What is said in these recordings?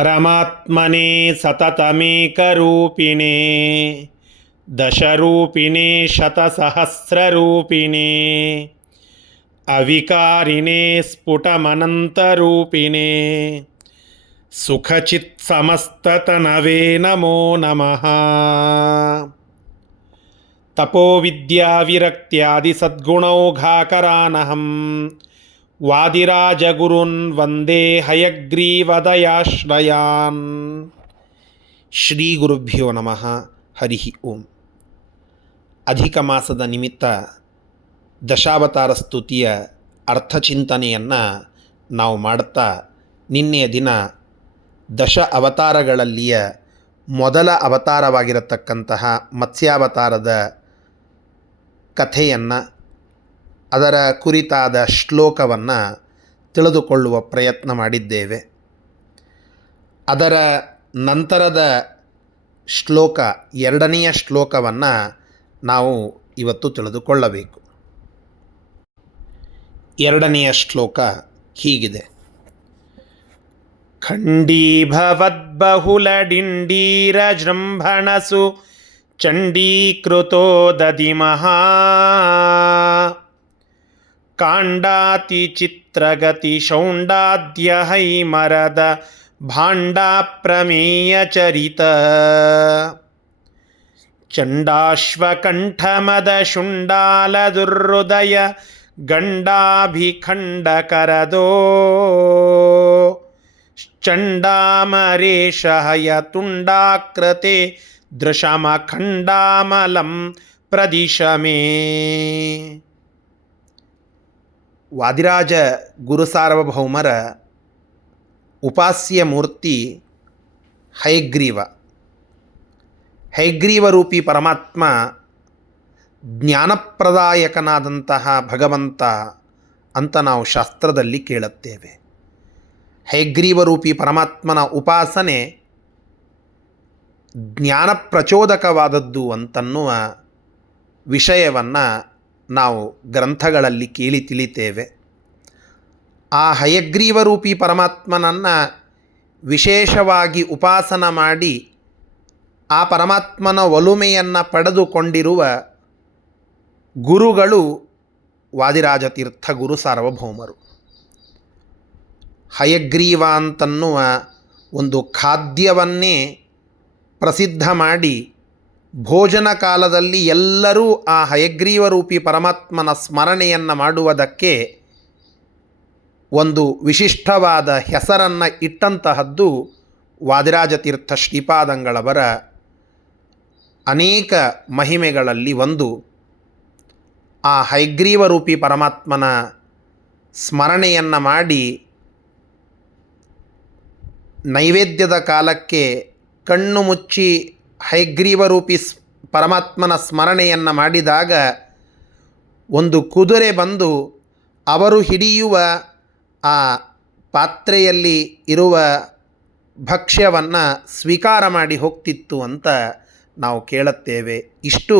ಪರಮಾತ್ಮನೇ ಸತತಮೇಕರೂಪಿಣೇ ದಶರೂಪಿಣೇ ಶತಸಹಸ್ರರೂಪಿಣೇ ಅವಿಕಾರಿಣೇ ಸ್ಫುಟಮನಂತರೂಪಿಣೇ ಸುಖಚಿತ್ಸಮಸ್ತತನವೇ ನಮೋ ನಮಃ. ತಪೋವಿದ್ಯಾವಿರಕ್ತ್ಯಾದಿ ಸದ್ಗುಣೌಘಾಕರಾನಹಂ ವಾದಿರಾಜಗುರುನ್ ವಂದೇ ಹಯಗ್ರೀವದಯಾಶ್ರಯಾನ್. ಶ್ರೀ ಗುರುಭ್ಯೋ ನಮಃ. ಹರಿ ಓಂ. ಅಧಿಕ ಮಾಸದ ನಿಮಿತ್ತ ದಶಾವತಾರ ಸ್ತುತಿಯ ಅರ್ಥಚಿಂತನೆಯನ್ನು ನಾವು ಮಾಡುತ್ತಾ, ನಿನ್ನೆಯ ದಿನ ದಶ ಅವತಾರಗಳಲ್ಲಿಯ ಮೊದಲ ಅವತಾರವಾಗಿರತಕ್ಕಂತಹ ಮತ್ಸ್ಯಾವತಾರದ ಕಥೆಯನ್ನು, ಅದರ ಕುರಿತಾದ ಶ್ಲೋಕವನ್ನು ತಿಳಿದುಕೊಳ್ಳುವ ಪ್ರಯತ್ನ ಮಾಡಿದ್ದೇವೆ. ಅದರ ನಂತರದ ಶ್ಲೋಕ, ಎರಡನೆಯ ಶ್ಲೋಕವನ್ನು ನಾವು ಇವತ್ತು ತಿಳಿದುಕೊಳ್ಳಬೇಕು. ಎರಡನೆಯ ಶ್ಲೋಕ ಹೀಗಿದೆ: ಖಂಡೀಭವದ್ಬಹುಲಡಿಂಡೀರಜೃಂಭಣಸು ಚಂಡೀಕೃತೋ ದಧಿಮಹಾ ಕಾಂಡಾತಿ ಚಿತ್ರಗತಿ ಶೌಂಡಾದ್ಯ ಹೈಮರದ ಭಾಂಡಾ ಪ್ರಮೇಯ ಚರಿತ ಚಂಡಾಶ್ವಕಂಠಮದ ಶುಂಡಾಲ ದುರ್ಹೃದಯ ಗಂಡಾಭಿಖಂಡಕರದೋ ಚಂಡಾಮರೇಶಹಯ ತುಂಡಾಕೃತೆ ದೃಶಮಖಂಡಾಮಲಂ ಪ್ರದಿಶಮೇ. ವಾದಿರಾಜ ಗುರುಸಾರ್ವಭೌಮರ ಉಪಾಸ್ಯ ಮೂರ್ತಿ ಹಯಗ್ರೀವ. ಹಯಗ್ರೀವರೂಪಿ ಪರಮಾತ್ಮ ಜ್ಞಾನಪ್ರದಾಯಕನಾದಂತಹ ಭಗವಂತ ಅಂತ ನಾವು ಶಾಸ್ತ್ರದಲ್ಲಿ ಕೇಳುತ್ತೇವೆ. ಹಯಗ್ರೀವರೂಪಿ ಪರಮಾತ್ಮನ ಉಪಾಸನೆ ಜ್ಞಾನ ಪ್ರಚೋದಕವಾದದ್ದು ಅಂತನ್ನುವ ವಿಷಯವನ್ನು ನಾವು ಗ್ರಂಥಗಳಲ್ಲಿ ಕೇಳಿ ತಿಳಿತೇವೆ. ಆ ಹಯಗ್ರೀವರೂಪಿ ಪರಮಾತ್ಮನನ್ನು ವಿಶೇಷವಾಗಿ ಉಪಾಸನ ಮಾಡಿ ಆ ಪರಮಾತ್ಮನ ಒಲುಮೆಯನ್ನು ಪಡೆದುಕೊಂಡಿರುವ ಗುರುಗಳು ವಾದಿರಾಜತೀರ್ಥ ಗುರು ಸಾರ್ವಭೌಮರು. ಹಯಗ್ರೀವ ಅಂತನ್ನುವ ಒಂದು ಖಾದ್ಯವನ್ನೇ ಪ್ರಸಿದ್ಧ ಮಾಡಿ ಭೋಜನ ಕಾಲದಲ್ಲಿ ಎಲ್ಲರೂ ಆ ಹಯಗ್ರೀವರೂಪಿ ಪರಮಾತ್ಮನ ಸ್ಮರಣೆಯನ್ನು ಮಾಡುವುದಕ್ಕೆ ಒಂದು ವಿಶಿಷ್ಟವಾದ ಹೆಸರನ್ನು ಇಟ್ಟಂತಹದ್ದು ವಾದಿರಾಜತೀರ್ಥ ಶ್ರೀಪಾದಂಗಳವರ ಅನೇಕ ಮಹಿಮೆಗಳಲ್ಲಿ ಒಂದು. ಆ ಹಯಗ್ರೀವರೂಪಿ ಪರಮಾತ್ಮನ ಸ್ಮರಣೆಯನ್ನು ಮಾಡಿ ನೈವೇದ್ಯದ ಕಾಲಕ್ಕೆ ಕಣ್ಣು ಮುಚ್ಚಿ ಹಯಗ್ರೀವರೂಪಿ ಪರಮಾತ್ಮನ ಸ್ಮರಣೆಯನ್ನು ಮಾಡಿದಾಗ ಒಂದು ಕುದುರೆ ಬಂದು ಅವರು ಹಿಡಿಯುವ ಆ ಪಾತ್ರೆಯಲ್ಲಿ ಇರುವ ಭಕ್ಷ್ಯವನ್ನು ಸ್ವೀಕಾರ ಮಾಡಿ ಹೋಗ್ತಿತ್ತು ಅಂತ ನಾವು ಕೇಳುತ್ತೇವೆ. ಇಷ್ಟು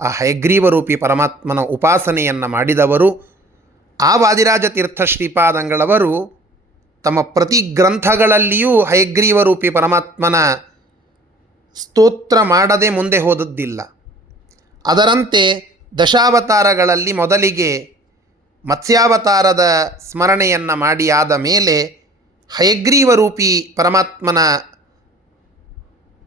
ಆ ಹಯಗ್ರೀವರೂಪಿ ಪರಮಾತ್ಮನ ಉಪಾಸನೆಯನ್ನು ಮಾಡಿದವರು. ಆ ವಾದಿರಾಜತೀರ್ಥ ಶ್ರೀಪಾದಂಗಳವರು ತಮ್ಮ ಪ್ರತಿ ಗ್ರಂಥಗಳಲ್ಲಿಯೂ ಹಯಗ್ರೀವರೂಪಿ ಪರಮಾತ್ಮನ ಸ್ತೋತ್ರ ಮಾಡದೆ ಮುಂದೆ ಹೋದದ್ದಿಲ್ಲ. ಅದರಂತೆ ದಶಾವತಾರಗಳಲ್ಲಿ ಮೊದಲಿಗೆ ಮತ್ಸ್ಯಾವತಾರದ ಸ್ಮರಣೆಯನ್ನು ಮಾಡಿ ಆದ ಮೇಲೆ ಹಯಗ್ರೀವರೂಪಿ ಪರಮಾತ್ಮನ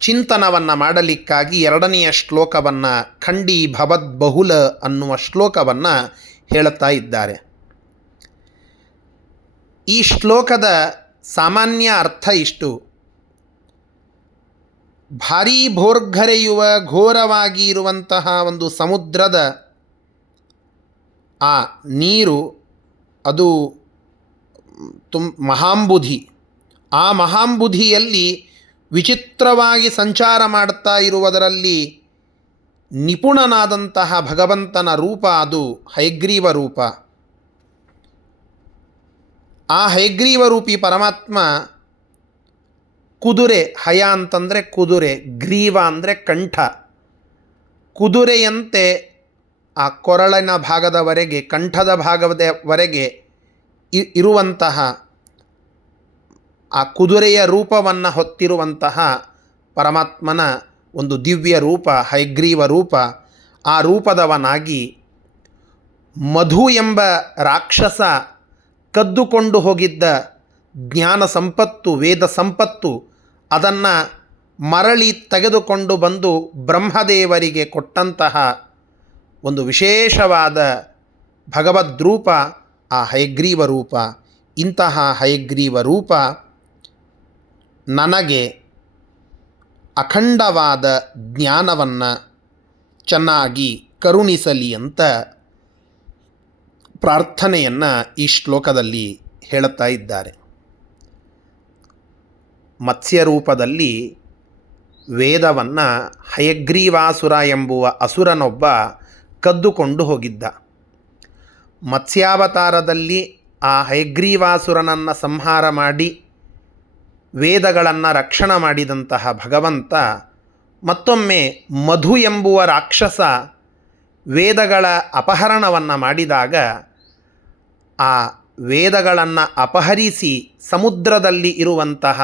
ಚಿಂತನವನ್ನು ಮಾಡಲಿಕ್ಕಾಗಿ ಎರಡನೆಯ ಶ್ಲೋಕವನ್ನು ಖಂಡೀ ಭವದ್ಬಹುಲ ಅನ್ನುವ ಶ್ಲೋಕವನ್ನು ಹೇಳುತ್ತಾ ಇದ್ದಾರೆ. ಈ ಶ್ಲೋಕದ ಸಾಮಾನ್ಯ ಅರ್ಥ ಇಷ್ಟು: ಭಾರೀ ಭೋರ್ಗರೆಯುವ ಘೋರವಾಗಿ ಇರುವಂತಹ ಒಂದು ಸಮುದ್ರದ ಆ ನೀರು, ಅದು ಮಹಾಂಬುಧಿ. ಆ ಮಹಾಂಬುಧಿಯಲ್ಲಿ ವಿಚಿತ್ರವಾಗಿ ಸಂಚಾರ ಮಾಡುತ್ತಾ ಇರುವುದರಲ್ಲಿ ನಿಪುಣನಾದಂತಹ ಭಗವಂತನ ರೂಪ ಅದು ಹಯಗ್ರೀವ ರೂಪ. ಆ ಹಯಗ್ರೀವರೂಪಿ ಪರಮಾತ್ಮ ಕುದುರೆ, ಹಯ ಅಂತಂದರೆ ಕುದುರೆ, ಗ್ರೀವ ಅಂದರೆ ಕಂಠ. ಕುದುರೆಯಂತೆ ಆ ಕೊರಳಿನ ಭಾಗದವರೆಗೆ, ಕಂಠದ ಭಾಗದವರೆಗೆ ಇರುವಂತಹ ಆ ಕುದುರೆಯ ರೂಪವನ್ನು ಹೊತ್ತಿರುವಂತಹ ಪರಮಾತ್ಮನ ಒಂದು ದಿವ್ಯ ರೂಪ, ಹಯಗ್ರೀವ ರೂಪ. ಆ ರೂಪದವನಾಗಿ ಮಧು ಎಂಬ ರಾಕ್ಷಸ ಕದ್ದುಕೊಂಡು ಹೋಗಿದ್ದ ಜ್ಞಾನ ಸಂಪತ್ತು, ವೇದ ಸಂಪತ್ತು, ಅದನ್ನು ಮರಳಿ ತೆಗೆದುಕೊಂಡು ಬಂದು ಬ್ರಹ್ಮದೇವರಿಗೆ ಕೊಟ್ಟಂತಹ ಒಂದು ವಿಶೇಷವಾದ ಭಗವದ್ರೂಪ ಆ ಹಯಗ್ರೀವ ರೂಪ. ಇಂತಹ ಹಯಗ್ರೀವ ರೂಪ ನನಗೆ ಅಖಂಡವಾದ ಜ್ಞಾನವನ್ನು ಚೆನ್ನಾಗಿ ಕರುಣಿಸಲಿ ಅಂತ ಪ್ರಾರ್ಥನೆಯನ್ನು ಈ ಶ್ಲೋಕದಲ್ಲಿ ಹೇಳುತ್ತಾ ಇದ್ದಾರೆ. ಮತ್ಸ್ಯ ರೂಪದಲ್ಲಿ ವೇದವನ್ನು ಹಯಗ್ರೀವಾಸುರ ಎಂಬುವ ಅಸುರನೊಬ್ಬ ಕದ್ದುಕೊಂಡು ಹೋಗಿದ್ದ. ಮತ್ಸ್ಯಾವತಾರದಲ್ಲಿ ಆ ಹಯಗ್ರೀವಾಸುರನನ್ನು ಸಂಹಾರ ಮಾಡಿ ವೇದಗಳನ್ನು ರಕ್ಷಣೆ ಮಾಡಿದಂತಹ ಭಗವಂತ ಮತ್ತೊಮ್ಮೆ ಮಧು ಎಂಬುವ ರಾಕ್ಷಸ ವೇದಗಳ ಅಪಹರಣವನ್ನು ಮಾಡಿದಾಗ ಆ ವೇದಗಳನ್ನು ಅಪಹರಿಸಿ ಸಮುದ್ರದಲ್ಲಿ ಇರುವಂತಹ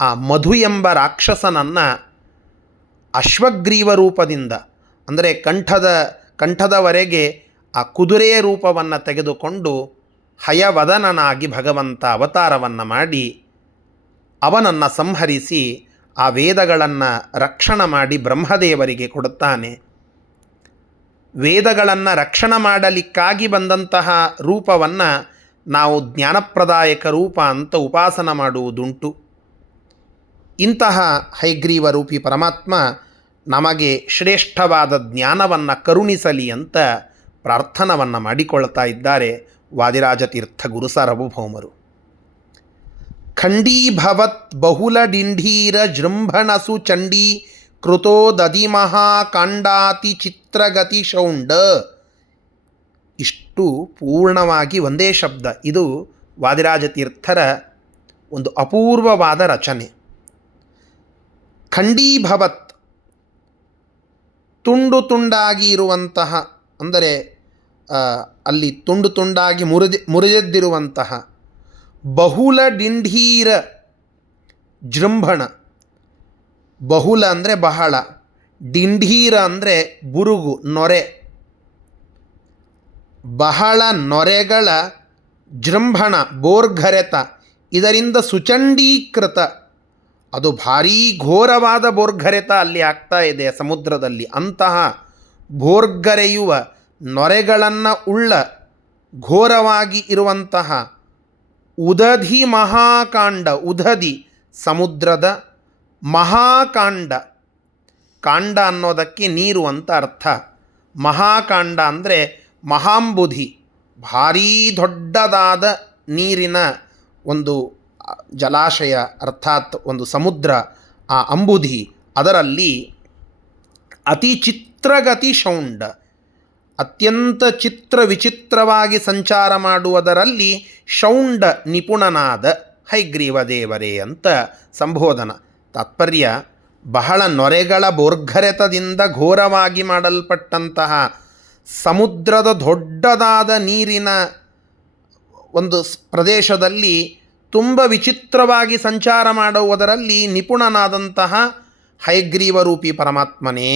ಆ ಮಧು ಎಂಬ ರಾಕ್ಷಸನನ್ನು ಅಶ್ವಗ್ರೀವ ರೂಪದಿಂದ, ಅಂದರೆ ಕಂಠದವರೆಗೆ ಆ ಕುದುರೆಯ ರೂಪವನ್ನು ತೆಗೆದುಕೊಂಡು ಹಯವದನನಾಗಿ ಭಗವಂತ ಅವತಾರವನ್ನು ಮಾಡಿ ಅವನನ್ನು ಸಂಹರಿಸಿ ಆ ವೇದಗಳನ್ನು ರಕ್ಷಣೆ ಮಾಡಿ ಬ್ರಹ್ಮದೇವರಿಗೆ ಕೊಡುತ್ತಾನೆ. ವೇದಗಳನ್ನು ರಕ್ಷಣೆ ಮಾಡಲಿಕ್ಕಾಗಿ ಬಂದಂತಹ ರೂಪವನ್ನು ನಾವು ಜ್ಞಾನಪ್ರದಾಯಕ ರೂಪ ಅಂತ ಉಪಾಸನ ಮಾಡುವುದುಂಟು. ಇಂತಹ ಹಯಗ್ರೀವ ರೂಪಿ ಪರಮಾತ್ಮ ನಮಗೆ ಶ್ರೇಷ್ಠವಾದ ಜ್ಞಾನವನ್ನು ಕರುಣಿಸಲಿ ಅಂತ ಪ್ರಾರ್ಥನವನ್ನು ಮಾಡಿಕೊಳ್ತಾ ಇದ್ದಾರೆ ವಾದಿರಾಜತೀರ್ಥ ಗುರು ಸಾರ್ವಭೌಮರು. ಖಂಡೀಭವತ್ ಬಹುಲ ಡಿಂಢೀರ ಜೃಂಭಣಸು ಚಂಡೀ ಕೃತೋ ದಧಿಮಹಾಕಾಂಡಾತಿ ಚಿತ್ರಗತಿ ಶೌಂಡ. ಇಷ್ಟು ಪೂರ್ಣವಾಗಿ ಒಂದೇ ಶಬ್ದ. ಇದು ವಾದಿರಾಜತೀರ್ಥರ ಒಂದು ಅಪೂರ್ವವಾದ ರಚನೆ. ಖಂಡೀಭವತ್, ತುಂಡು ತುಂಡಾಗಿ ಇರುವಂತಹ, ಅಂದರೆ ಅಲ್ಲಿ ತುಂಡು ತುಂಡಾಗಿ ಮುರಿದೆದ್ದಿರುವಂತಹ, ಬಹುಲ ಡಿಂಢೀರ ಜೃಂಭಣ, ಬಹುಲ ಅಂದರೆ ಬಹಳ, ಡಿಂಢೀರ ಅಂದರೆ ಬುರುಗು, ನೊರೆ, ಬಹಳ ನೊರೆಗಳ ಜೃಂಭಣ, ಬೋರ್ಗರೆತ, ಇದರಿಂದ ಸುಚಂಡೀಕೃತ, ಅದು ಭಾರೀ ಘೋರವಾದ ಬೋರ್ಗರೆತ ಅಲ್ಲಿ ಆಗ್ತಾ ಇದೆ ಸಮುದ್ರದಲ್ಲಿ. ಅಂತಹ ಬೋರ್ಗರೆಯುವ ನೊರೆಗಳನ್ನು ಉಳ್ಳ ಘೋರವಾಗಿ ಇರುವಂತಹ ಉದಧಿ ಮಹಾಕಾಂಡ, ಉದಧಿ ಸಮುದ್ರದ, ಮಹಾಕಾಂಡ, ಕಾಂಡ ಅನ್ನೋದಕ್ಕೆ ನೀರು ಅಂತ ಅರ್ಥ. ಮಹಾಕಾಂಡ ಅಂದರೆ ಮಹಾಂಬುಧಿ, ಭಾರೀ ದೊಡ್ಡದಾದ ನೀರಿನ ಒಂದು ಜಲಾಶಯ, ಅರ್ಥಾತ್ ಒಂದು ಸಮುದ್ರ, ಆ ಅಂಬುಧಿ, ಅದರಲ್ಲಿ ಅತಿ ಚಿತ್ರಗತಿ ಶೌಂಡ, ಅತ್ಯಂತ ವಿಚಿತ್ರವಾಗಿ ಸಂಚಾರ ಮಾಡುವುದರಲ್ಲಿ ಶೌಂಡ ನಿಪುಣನಾದ ಹಯಗ್ರೀವ ದೇವರೇ ಅಂತ ಸಂಬೋಧನ. ತಾತ್ಪರ್ಯ, ಬಹಳ ನೊರೆಗಳ ಬೋರ್ಗರೆತದಿಂದ ಘೋರವಾಗಿ ಮಾಡಲ್ಪಟ್ಟಂತಹ ಸಮುದ್ರದ ದೊಡ್ಡದಾದ ನೀರಿನ ಒಂದು ಪ್ರದೇಶದಲ್ಲಿ ತುಂಬ ವಿಚಿತ್ರವಾಗಿ ಸಂಚಾರ ಮಾಡುವುದರಲ್ಲಿ ನಿಪುಣನಾದಂತಹ ಹಯಗ್ರೀವ ರೂಪಿ ಪರಮಾತ್ಮನೇ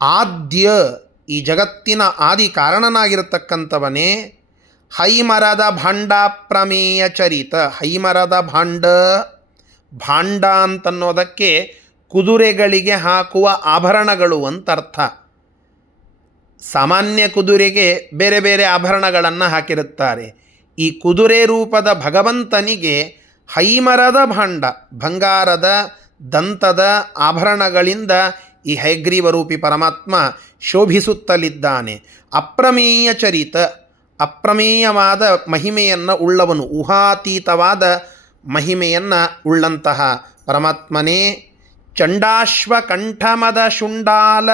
ಆದ್ಯ, ಈ ಜಗತ್ತಿನ ಆದಿ ಕಾರಣನಾಗಿರತಕ್ಕಂಥವನೇ, ಹೈಮರದ ಭಾಂಡ ಪ್ರಮೇಯ ಚರಿತ. ಹೈಮರದ ಭಾಂಡ ಅಂತನ್ನೋದಕ್ಕೆ ಕುದುರೆಗಳಿಗೆ ಹಾಕುವ ಆಭರಣಗಳು ಅಂತರ್ಥ. ಸಾಮಾನ್ಯ ಕುದುರೆಗೆ ಬೇರೆ ಬೇರೆ ಆಭರಣಗಳನ್ನು ಹಾಕಿರುತ್ತಾರೆ. ಈ ಕುದುರೆ ರೂಪದ ಭಗವಂತನಿಗೆ ಹೈಮರದ ಭಾಂಡ, ಬಂಗಾರದ ದಂತದ ಆಭರಣಗಳಿಂದ ಈ ಹಯಗ್ರೀವ ರೂಪಿ ಪರಮಾತ್ಮ ಶೋಭಿಸುತ್ತಲಿದ್ದಾನೆ. ಅಪ್ರಮೇಯ ಚರಿತ, ಅಪ್ರಮೇಯವಾದ ಮಹಿಮೆಯನ್ನು ಉಳ್ಳವನು, ಊಹಾತೀತವಾದ ಮಹಿಮೆಯನ್ನು ಉಳ್ಳಂತಹ ಪರಮಾತ್ಮನೇ ಚಂಡಾಶ್ವಕಂಠಮದ ಶುಂಡಾಲ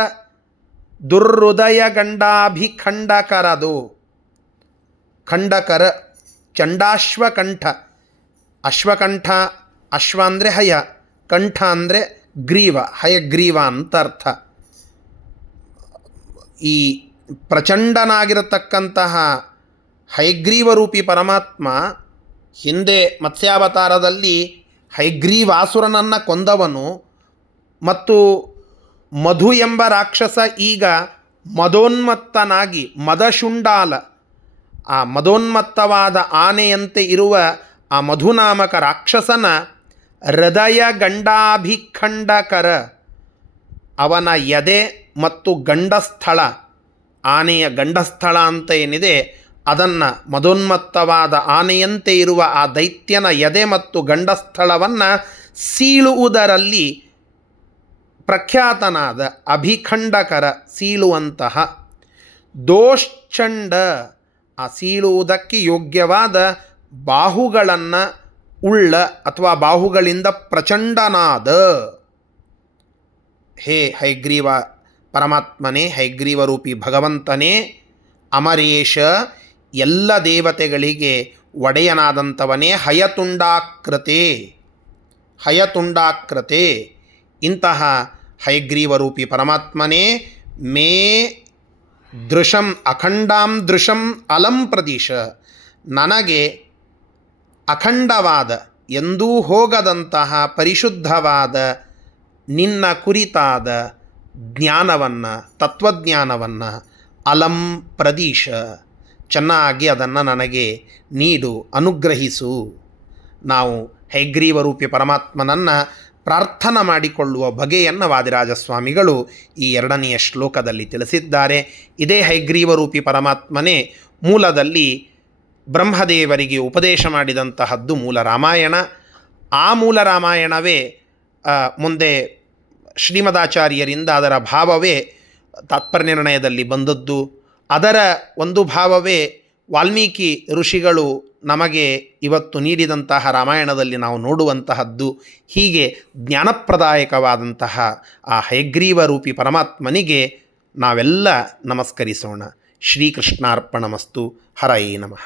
ದುರ್ಹೃದಯ ಗಂಡಾಭಿಖಂಡಕರದು. ಖಂಡಕರ, ಚಂಡಾಶ್ವಕಂಠ, ಅಶ್ವಕಂಠ, ಅಶ್ವ ಅಂದರೆ ಹಯ, ಕಂಠ ಅಂದರೆ ಗ್ರೀವ, ಹಯಗ್ರೀವ ಅಂತ ಅರ್ಥ. ಈ ಪ್ರಚಂಡನಾಗಿರತಕ್ಕಂತಹ ಹಯಗ್ರೀವ ರೂಪಿ ಪರಮಾತ್ಮ ಹಿಂದೆ ಮತ್ಸ್ಯಾವತಾರದಲ್ಲಿ ಹಯಗ್ರೀವಾಸುರನನ್ನು ಕೊಂದವನು ಮತ್ತು ಮಧು ಎಂಬ ರಾಕ್ಷಸ ಈಗ ಮದೋನ್ಮತ್ತನಾಗಿ ಮದಶುಂಡಾಲ, ಆ ಮದೋನ್ಮತ್ತವಾದ ಆನೆಯಂತೆ ಇರುವ ಆ ಮಧುನಾಮಕ ರಾಕ್ಷಸನ ಹೃದಯ ಗಂಡಾಭಿಖಂಡಕರ, ಅವನ ಎದೆ ಮತ್ತು ಗಂಡಸ್ಥಳ, ಆನೆಯ ಗಂಡಸ್ಥಳ ಅಂತ ಏನಿದೆ ಅದನ್ನು ಮದೋನ್ಮತ್ತವಾದ ಆನೆಯಂತೆ ಇರುವ ಆ ದೈತ್ಯನ ಎದೆ ಮತ್ತು ಗಂಡಸ್ಥಳವನ್ನು ಸೀಳುವುದರಲ್ಲಿ ಪ್ರಖ್ಯಾತನಾದ ಅಭಿಖಂಡಕರ, ಸೀಳುವಂತಹ, ದೋಶ್ಚಂಡ, ಆ ಸೀಳುವುದಕ್ಕೆ ಯೋಗ್ಯವಾದ ಬಾಹುಗಳನ್ನು ಉಳ್ಳ ಅಥವಾ ಬಾಹುಗಳಿಂದ ಪ್ರಚಂಡನಾದ ಹೇ ಹಯಗ್ರೀವ ಪರಮಾತ್ಮನೇ, ಹಯಗ್ರೀವರೂಪಿ ಭಗವಂತನೇ, ಅಮರೇಶ, ಎಲ್ಲ ದೇವತೆಗಳಿಗೆ ಒಡೆಯನಾದಂಥವನೇ, ಹಯತುಂಡಾಕೃತೆ, ಹಯತುಂಡಾಕೃತೆ, ಇಂತಹ ಹಯಗ್ರೀವರೂಪಿ ಪರಮಾತ್ಮನೇ, ಮೇ ದೃಶಂ ಅಖಂಡಾಂ ದೃಶಂ ಅಲಂ ಪ್ರದಿಶ, ನನಗೆ ಅಖಂಡವಾದ, ಎಂದೂ ಹೋಗದಂತಹ ಪರಿಶುದ್ಧವಾದ ನಿನ್ನ ಕುರಿತಾದ ಜ್ಞಾನವನ್ನು, ತತ್ವಜ್ಞಾನವನ್ನು, ಅಲಂ ಪ್ರದೀಶ, ಚೆನ್ನಾಗಿ ಅದನ್ನು ನನಗೆ ನೀಡು, ಅನುಗ್ರಹಿಸು. ನಾವು ಹಯಗ್ರೀವರೂಪಿ ಪರಮಾತ್ಮನನ್ನು ಪ್ರಾರ್ಥನಾ ಮಾಡಿಕೊಳ್ಳುವ ಬಗೆಯನ್ನು ವಾದಿರಾಜಸ್ವಾಮಿಗಳು ಈ 2ನೆಯ ಶ್ಲೋಕದಲ್ಲಿ ತಿಳಿಸಿದ್ದಾರೆ. ಇದೇ ಹಯಗ್ರೀವರೂಪಿ ಪರಮಾತ್ಮನೇ ಮೂಲದಲ್ಲಿ ಬ್ರಹ್ಮದೇವರಿಗೆ ಉಪದೇಶ ಮಾಡಿದಂತಹದ್ದು ಮೂಲ ರಾಮಾಯಣ. ಆ ಮೂಲ ರಾಮಾಯಣವೇ ಮುಂದೆ ಶ್ರೀಮದಾಚಾರ್ಯರಿಂದ ಅದರ ಭಾವವೇ ತಾತ್ಪರ್ಯನಿರ್ಣಯದಲ್ಲಿ ಬಂದದ್ದು. ಅದರ ಒಂದು ಭಾವವೇ ವಾಲ್ಮೀಕಿ ಋಷಿಗಳು ನಮಗೆ ಇವತ್ತು ನೀಡಿದಂತಹ ರಾಮಾಯಣದಲ್ಲಿ ನಾವು ನೋಡುವಂತಹದ್ದು. ಹೀಗೆ ಜ್ಞಾನಪ್ರದಾಯಕವಾದಂತಹ ಆ ಹಯಗ್ರೀವರೂಪಿ ಪರಮಾತ್ಮನಿಗೆ ನಾವೆಲ್ಲ ನಮಸ್ಕರಿಸೋಣ. ಶ್ರೀಕೃಷ್ಣಾರ್ಪಣಮಸ್ತು. ಹರಯೇ ನಮಃ.